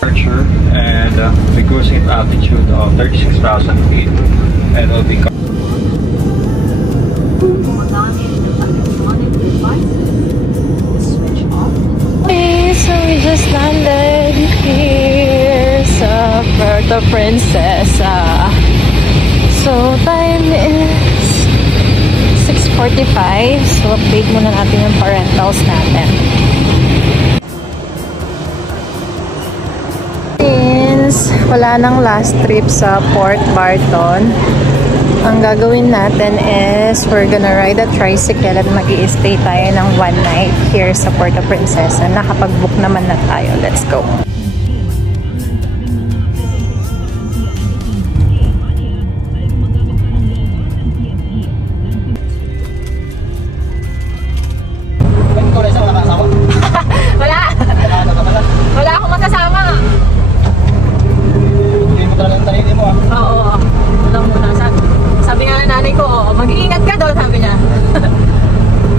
Departure and we're cruising at altitude of 36,000 feet and will be Okay, so we just landed here sa Puerto Princesa. So time is 6:45. So update muna natin yung parentals natin. Since wala nang last trip sa Port Barton, ang gagawin natin is we're gonna ride a tricycle at mag-i-stay tayo ng one night here sa Puerto Princesa. Nakapag-book naman na tayo. Let's go! Wala! Wala akong masasama! Hindi mo talagang tanili mo Oo. Alam mo na. Sabi nga ng nanay ko, mag-iingat ka daw, sabi niya.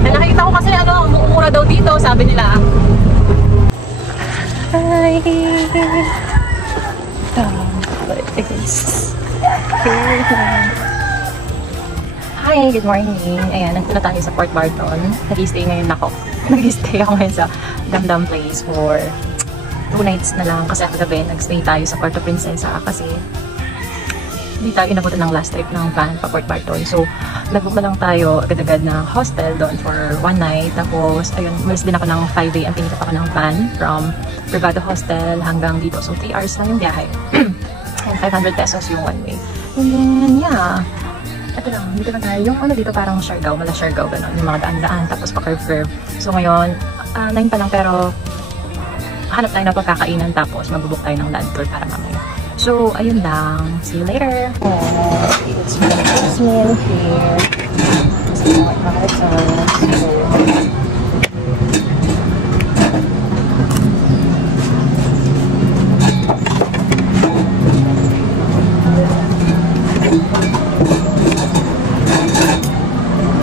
Nakikita ko kasi mura daw dito, sabi nila. Hi! Hi, good morning. Ayan, nandito na tayo sa Port Barton. Nag-i-stay ngayon ako. Nag-i-stay ako ngayon sa Damdam Place for 2 nights na lang. Kasi kagabi, nag-stay tayo sa Puerto Princesa kasi hindi tayo inabutan ng last trip ng van pa Port Barton. So, nag-book na lang tayo agad-agad ng hostel doon for 1 night. Tapos, ayun, umalis din ako ng 5 AM. Pinikap ako ng van from Privado Hostel hanggang dito. So, 3 hours lang yung biyahe. And 500 pesos yung one way. And then, yeah. Ito lang, dito na tayo. Yung dito parang Siargao, mala Siargao, gano'n. Yung mga daan-daan, tapos pa-curve-curve. So, ngayon, 9 pa lang pero hanap tayo ng pagkakainan tapos magbubook tayo ng land tour para mamaya. So, ayun lang. See you later. It's me here. So,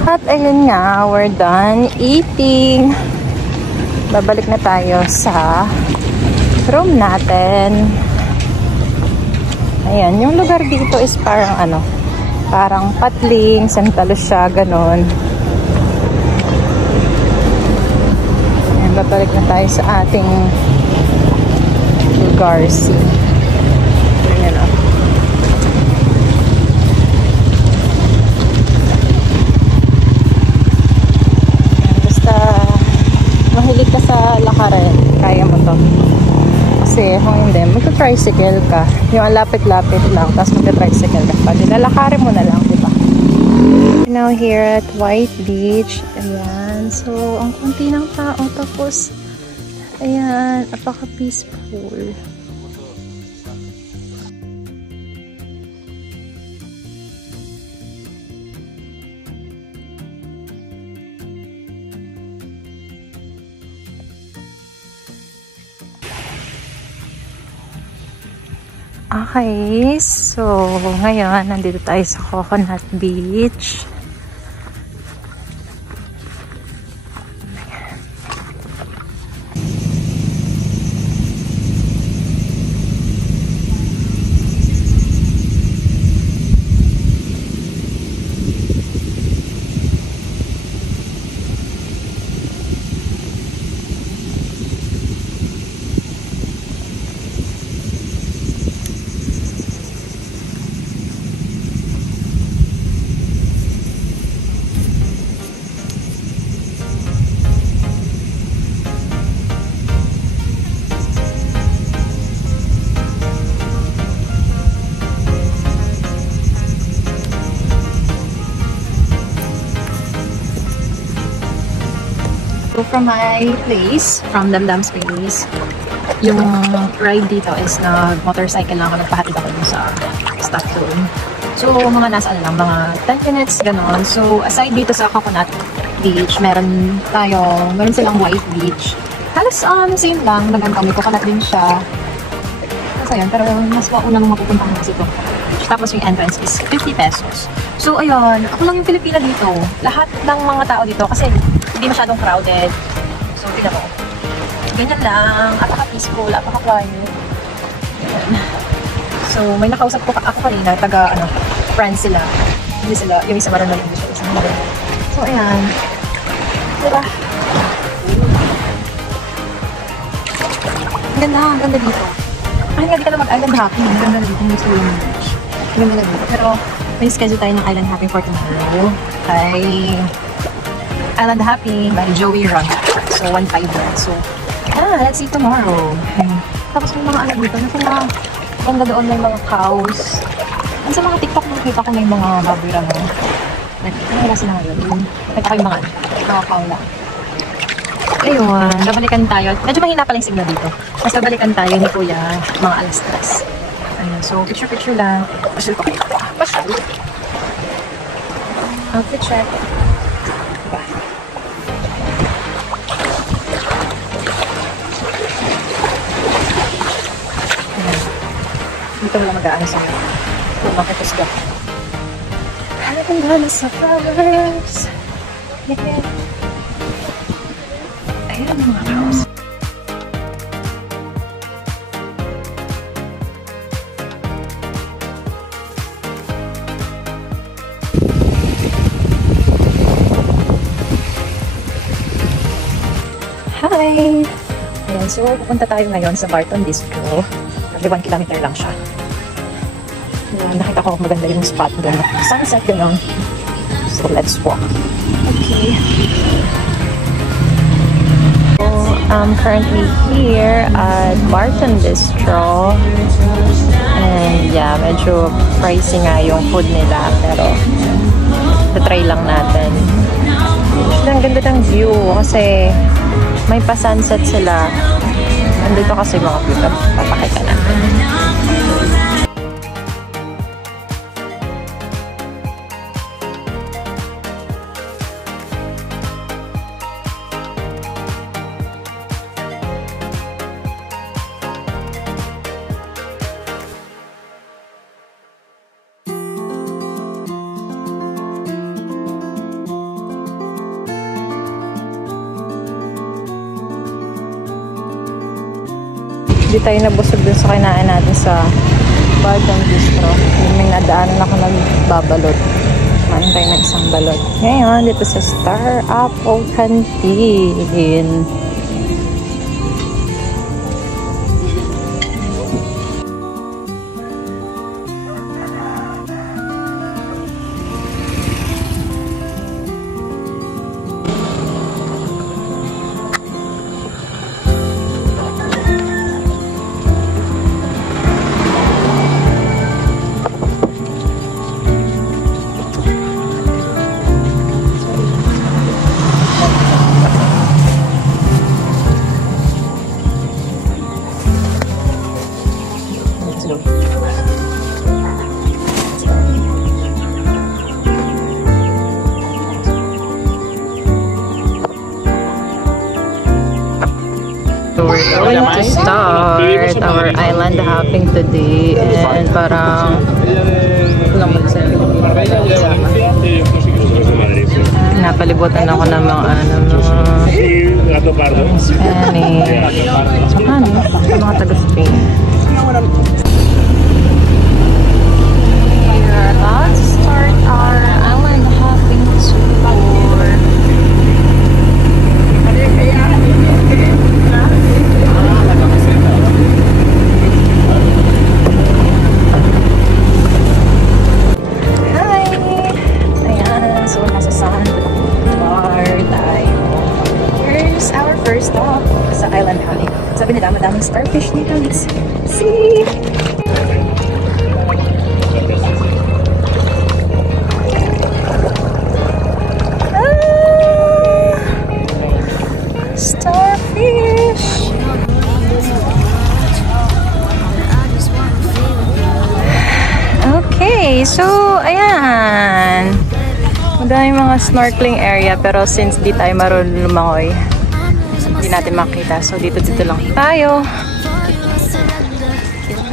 at ayun nga, we're done eating. Babalik na tayo sa room natin. Ayan, yung lugar dito is parang parang Patling, Santa Lucia, ganon. Ayan, babalik na tayo sa ating lugar. Ayan o. Basta mahilig ka sa lakarin, kaya mo to. Kasi kung hindi, magta-tricycle ka. Yung lapit-lapit lang, tapos magta-tricycle ka pa. Nilalakarin mo na lang, diba? Now here at White Beach. Ayan. So, ang kunti ng tao. Tapos, ayan, napaka-peaceful. Okay, so ngayon nandito tayo sa Coconut Beach. So from my place, from Damdam's place, yung ride dito is motorcycle lang ako, nagpahatid ako dun sa staff room. So mga nasa mga 10 minutes, gano'n. So aside dito sa Coconut Beach, meron silang White Beach. Halos same lang, may coconut din siya. Kasi yun, pero mas maunang mapupuntahan kasi ito. Tapos yung entrance is 50 pesos. So ayun, ako lang yung Pilipina dito. Lahat ng mga tao dito kasi hindi masyadong crowded. So tignan mo. Ganyan lang, apaka-peaceful, apaka-quiet. So, may nakausap ko ako kanina, taga, France sila. Hindi sila, yung isa marunong English, yung isa marunong. So, ayan. Diba? Ang ganda dito. Ay, hindi ka na mag-island hopping. Ang ganda dito, yung gusto yung beach. Ang ganda dito. Pero, may schedule tayo ng island hopping for tomorrow. Hi! Island hopping by Joey Run. So, 1.5 lang. So, let's see tomorrow. Tapos may mga dito. Nasa mga ganda doon, may mga cows. Ang sa mga TikTok nakita ko may mga baboy ramo. Wala sila ngayon. Nakita ko yung mga cow lang. Ayun, babalikan tayo. Medyo mahina pala yung signal dito. Mas babalikan tayo ni Kuya mga alas 3. Ayun, so picture lang. Pasyal pa kayo. Pasyal. Outfit check. Diba? Ayun. Dito wala mag-aano sa'yo. Kung makitos ka. Ang gana sa flowers. Yeah. Ayan ang mga house. Hi! Ayan, so pupunta tayo ngayon sa Barton Bistro. 1 kilometer lang siya. Ayan, nakita ko maganda yung spot doon. Sunset gano'n. So let's walk. Okay. I'm currently here at Barton Bistro, and yeah, medyo pricey nga yung food nila, pero try lang natin. Ang ganda ng view kasi may pa-sunset sila. Nandito kasi mga people, papakita natin. Hindi tayo nabusog dun sa kinain natin sa Barton Bistro. May nadaanan ako nagbabalot. Kumain tayo ng isang balot. Ngayon, dito sa Star Apple Canteen. So we're going to start our island hopping today, and parang napalibutan ako ng mga Spanish, mga taga-Spain. We're about to start our island hopping tour. First stop sa island hopping. Sabi nila, madaming starfish dito. Let's see! Starfish! Okay, so, ayan. Madaming mga snorkeling area, pero since di tayo marunong lumangoy, hindi natin makita. So, dito lang tayo.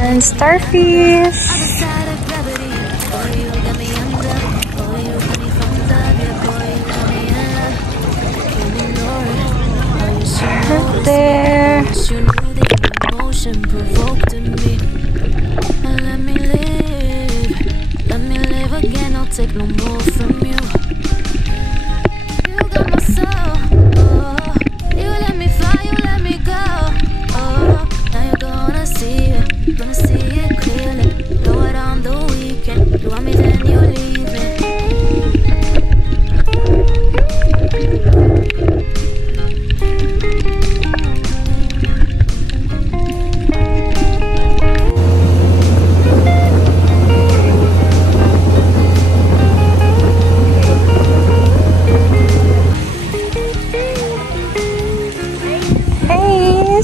And starfish. Right there. take no more from you. You got my soul. Oh, you let me fly, you let me go. Oh, now you're gonna see it clearly. Blow it on the weekend. You want me, then you leave it.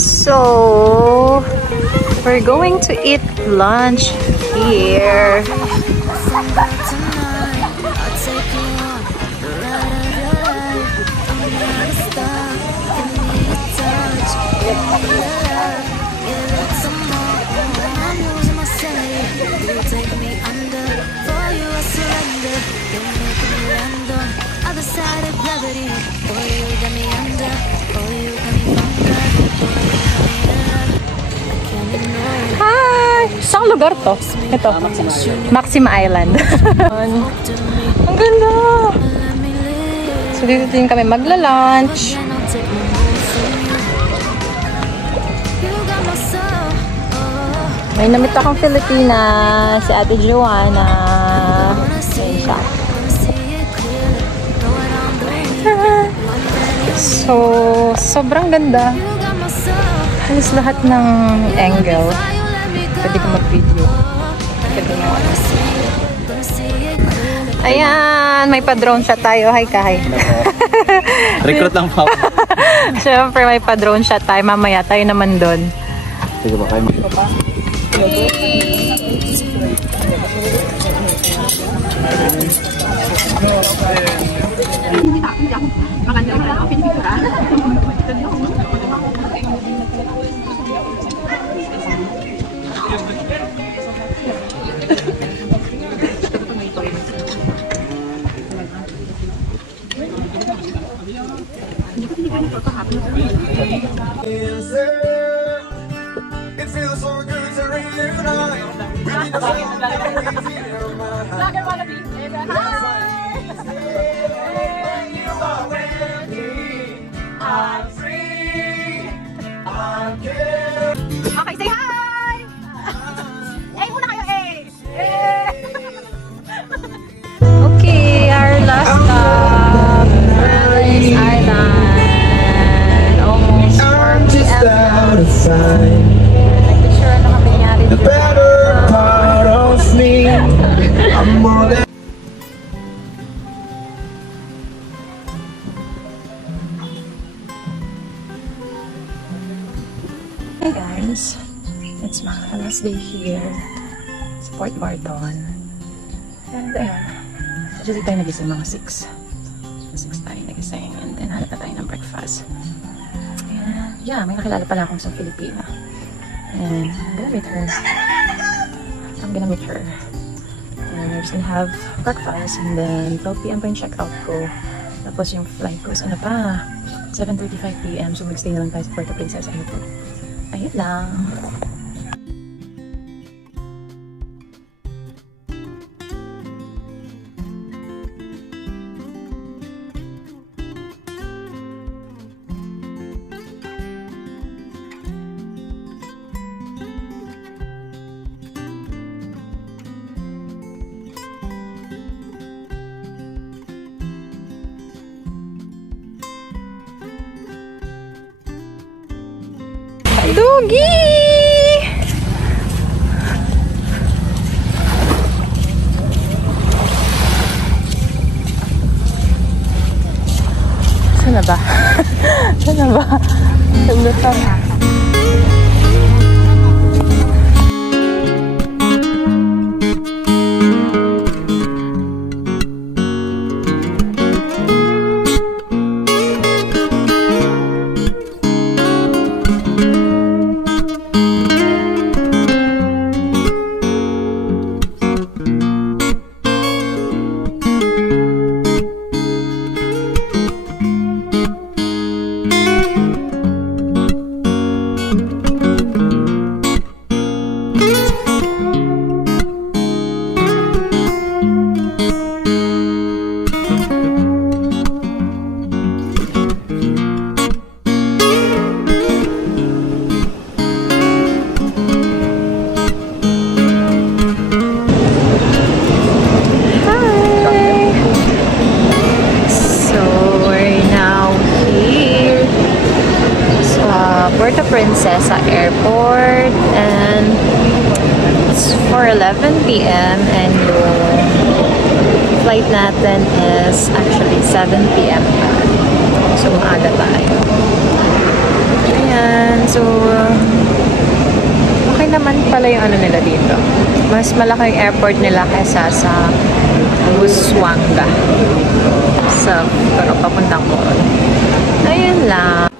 So we're going to eat lunch here. Hi! Saan lugar to? Ito. Maxima Island. Ang ganda! So dito din kami magla-lunch. May namit akong Filipina, si Ate Joanna. Ayan siya. So, sobrang ganda. Halos lahat ng angle. Pwede ko mag-video. Pwede mo. Ayan, may pa-drone shot tayo. Hi, Kai. Recruit lang pa ako. Siyempre, may pa-drone shot tayo. Mamaya tayo naman doon. Sige ba kayo mag-pa? It feels so good to reunite. We need to I'm free. I'm good. Okay, say hi! Eh, muna kayo, Okay, our last stop. Paradise Island. Almost 4 p.m. Nag-picture na kami niya rin. The better part of me. I'm more than. Hey guys, it's my last day here sa Port Barton. And actually tayo nagising mga 6. 6 tayo nagising and then hanap na tayo ng breakfast. And yeah, may nakilala pala akong sa Filipina. And I'm gonna meet her. And we're just gonna have breakfast and then 12 p.m. pa yung check-out ko. Tapos yung flight ko is 7:35 p.m. So magstay na lang tayo sa Puerto Princesa Airport. Ayun lang. Doggy! Saan na ba? Saan na ba? Saan na? Princesa Airport and it's for 11 p.m. and yung flight natin is actually 7 p.m. pa. So, maaga tayo. Ayan. So, okay naman pala yung ano nila dito. Mas malaki yung airport nila kaysa sa Busuanga. So, pero papuntang ko. Ayun lang.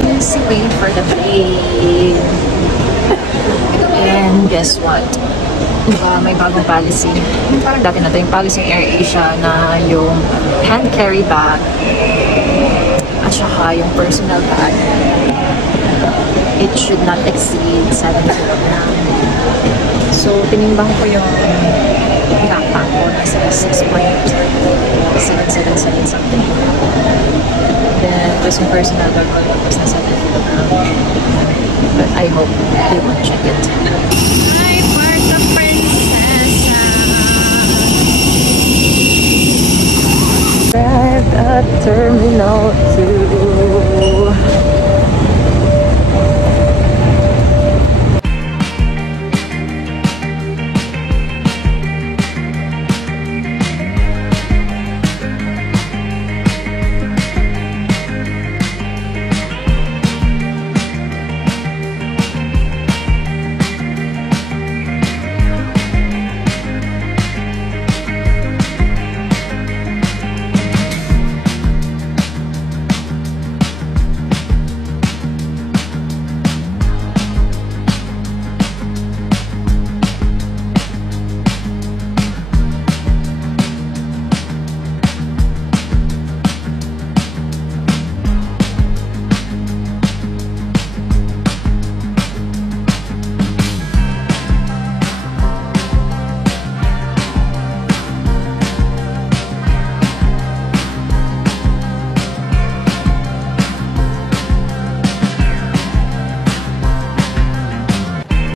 Let's wait for the plane. And guess what? Diba, may bagong policy. Parang dati na ito yung policy ng AirAsia na yung hand carry bag at saka yung personal bag, it should not exceed 7 kilograms. So, tinimbang ko yung backpack ko na sa 6.777 something. Then, tapos yung personal bag ko tapos na 7 kilograms. But I hope they won't check it. Hi, Puerto Princesa! Arrived at terminal.